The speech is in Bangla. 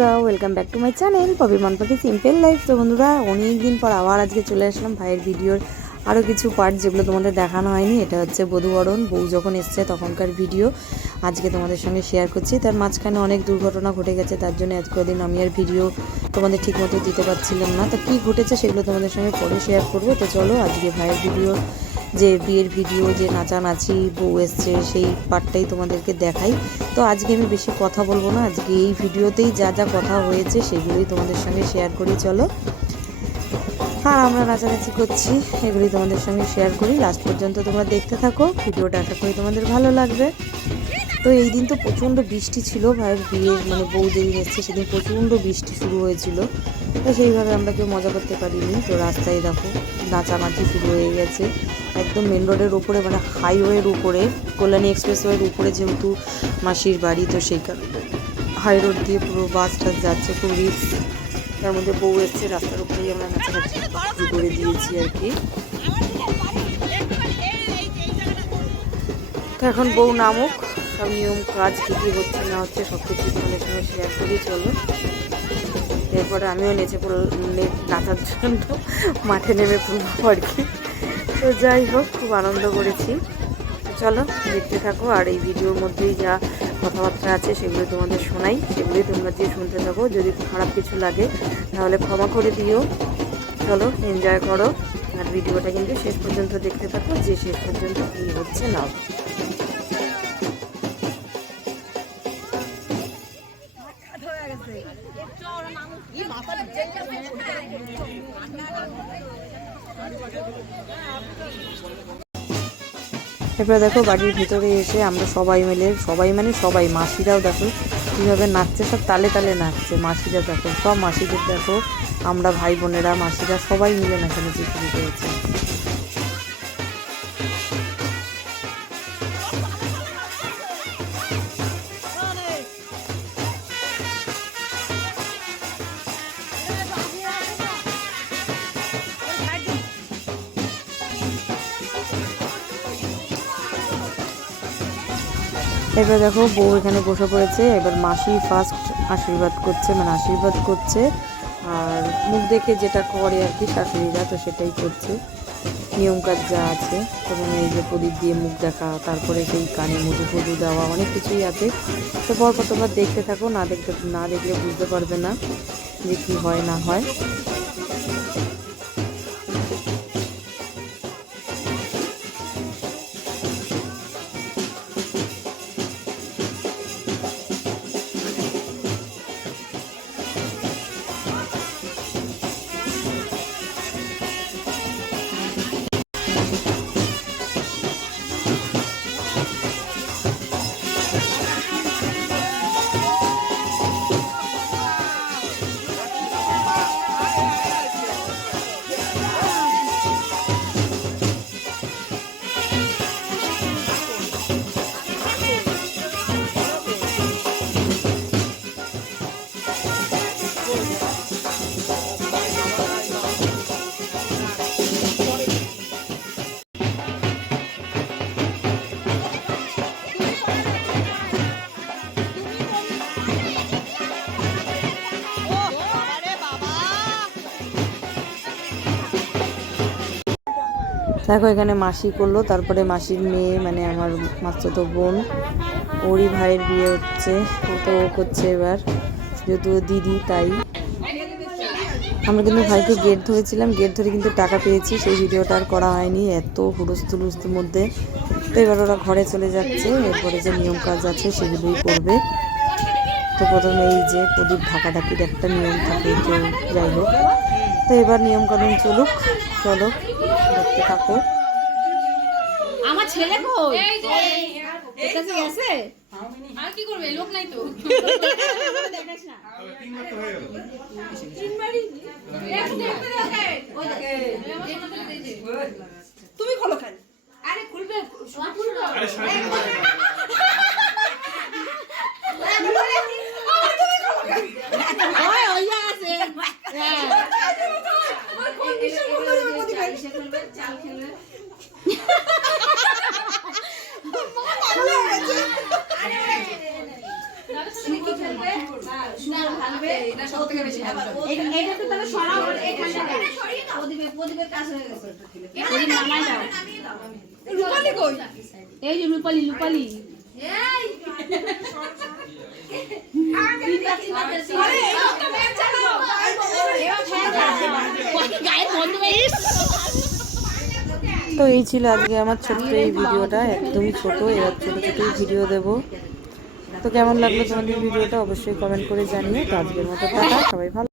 বন্ধুরা, welcome back to my channel Popy Monpakhi simple life. তো বন্ধুরা, অনেক দিন পর আবার আজকে চলে আসলাম ভাইয়ের ভিডিওর আরও কিছু পার্ট যেগুলো তোমাদের দেখানো হয়নি। এটা হচ্ছে বধূবরণ, বউ যখন এসছে তখনকার ভিডিও আজকে তোমাদের সঙ্গে শেয়ার করছি। তার মাঝখানে অনেক দুর্ঘটনা ঘটে গেছে, তার জন্য আজ কদিন আমি আর ভিডিও তোমাদের ঠিকমতো দিতে পারছিলাম না। তো কী ঘটেছে সেগুলো তোমাদের সঙ্গে পরে শেয়ার করবো। তো চলো আজকে ভাইয়ের ভিডিও, যে বিয়ের ভিডিও, যে নাচানাচি, বউ এসছে, সেই পার্টটাই তোমাদেরকে দেখাই। তো আজকে আমি বেশি কথা বলবো না, আজকে এই ভিডিওতেই যা যা কথা হয়েছে সেগুলোই তোমাদের সঙ্গে শেয়ার করি। চলো, আর আমরা নাচানাচি করছি এগুলি তোমাদের সঙ্গে শেয়ার করি। লাস্ট পর্যন্ত তোমরা দেখতে থাকো ভিডিওটা, আশা করি তোমাদের ভালো লাগবে। তো এই দিন তো প্রচণ্ড বৃষ্টি ছিল, ভাইয়ের বিয়ের মানে বউ যেদিন এসছে সেদিন প্রচণ্ড বৃষ্টি শুরু হয়েছিল। তো সেইভাবে আমরা কেউ মজা করতে পারিনি। তো রাস্তায় দেখো নাচানাচি শুরু হয়ে গেছে একদম মেন রোডের উপরে, মানে হাইওয়ের উপরে, কল্যাণী এক্সপ্রেসওয়ের উপরে, যেহেতু মাসির বাড়ি, তো সেই কারণে হাই রোড দিয়ে পুরো বাস টাস যাচ্ছে, খুব রিস্ক। তার মধ্যে বউ এসছে, রাস্তার উপরেই আমরা নাচানাচি শুরু করে দিয়েছি আর কি। তো এখন বউ নামুক, সব নিয়ম কাজ কী কী হচ্ছে না হচ্ছে সব কিছু তোমাদের সঙ্গে শেয়ার করি। চলো, এরপরে আমিও নাচার জন্য মাঠে নেমে পড়বো আর কি। তো যাই হোক, খুব আনন্দ করেছি। চলো দেখতে থাকো, আর এই ভিডিওর মধ্যেই যা কথাবার্তা আছে সেগুলো তোমাদের শোনাই, সেগুলোই তোমরা দিয়ে শুনতে থাকো। যদি খারাপ কিছু লাগে তাহলে ক্ষমা করে দিও। চলো এনজয় করো, আর ভিডিওটা কিন্তু শেষ পর্যন্ত দেখতে থাকো, যে শেষ পর্যন্ত কী হচ্ছে না। এরপরে দেখো বাড়ির ভিতরে এসে আমরা সবাই মিলে, সবাই মাসিরাও দেখো কীভাবে নাচছে, সব তালে তালে নাচছে। মাসিরা দেখো, সব মাসিদের দেখো, আমরা ভাই বোনেরা, মাসিরা সবাই মিলে নাচানাচি শুরু করেছে। এবার দেখো বউ এখানে বসে পড়েছে, এবার মাসি ফার্স্ট আশীর্বাদ করছে, মানে আশীর্বাদ করছে, আর মুখ দেখে যেটা করে আর কি শাশুড়িরা, তো সেটাই করছে নিয়ম কাজ যা আছে। তখন এই যে প্রদীপ দিয়ে মুখ দেখা, তারপরে সেই কানে মধু ফধু দেওয়া, অনেক কিছুই আছে। তো পরপর তোমরা দেখতে থাকো, না দেখলে বুঝতে পারবে না যে কী হয় না হয়। দেখো এখানে মাসি করলো, তারপরে মাসির মেয়ে মানে আমার মাস্তুতো বোন, ওরই ভাইয়ের বিয়ে হচ্ছে, তো ও করছে এবার, যেহেতু দিদি তাই। আমরা কিন্তু ভাইকে গেট ধরেছিলাম, গেট ধরে কিন্তু টাকা পেয়েছি, সেই ভিডিওটা আর করা হয়নি, এত হুলস্থুল মধ্যে। তো এবার ওরা ঘরে চলে যাচ্ছে, এরপরে যে নিয়ম কাজ আছে সেগুলোই করবে। তো প্রথমে এই যে প্রদীপ ঢাকাঢাকির একটা নিয়ম থাকে, তো যাই হোক, তো এবার নিয়মকানুন চলুক। চলো দেখতে থাকো। আমার ছেলে কই এর কাছে গেছে আর কি করবে, লোক নাই তো দেখাস না তিন বার তো হয়ে গেল, তিনবারই দেখতে দেখে ওই দেখে তুমি খোলো কেন? আরে খুলবে, আরে তুমি খোলো কেন? ওই ওইয়া আছে হ্যাঁ ওই কোন বিষয় বলতে হবে, চাল খেলবে আরে তুমি কি খেলবে? না ভালো এটা তো তাহলে সরাও এখানটা প্রদীপের কাজ হয়ে গেছে প্রদীপ নামাই দাও রূপালি কই এই যে রূপালি তো এই ছিল আজকে আমার ছোট্ট এই ভিডিওটা, একদমই ছোট, এবার ছোটো ছোটোই ভিডিও দেবো। তো কেমন লাগলো তোমাদের ভিডিওটা অবশ্যই কমেন্ট করে জানিও। তো আজকের মতো টাটা, সবাই ভালো।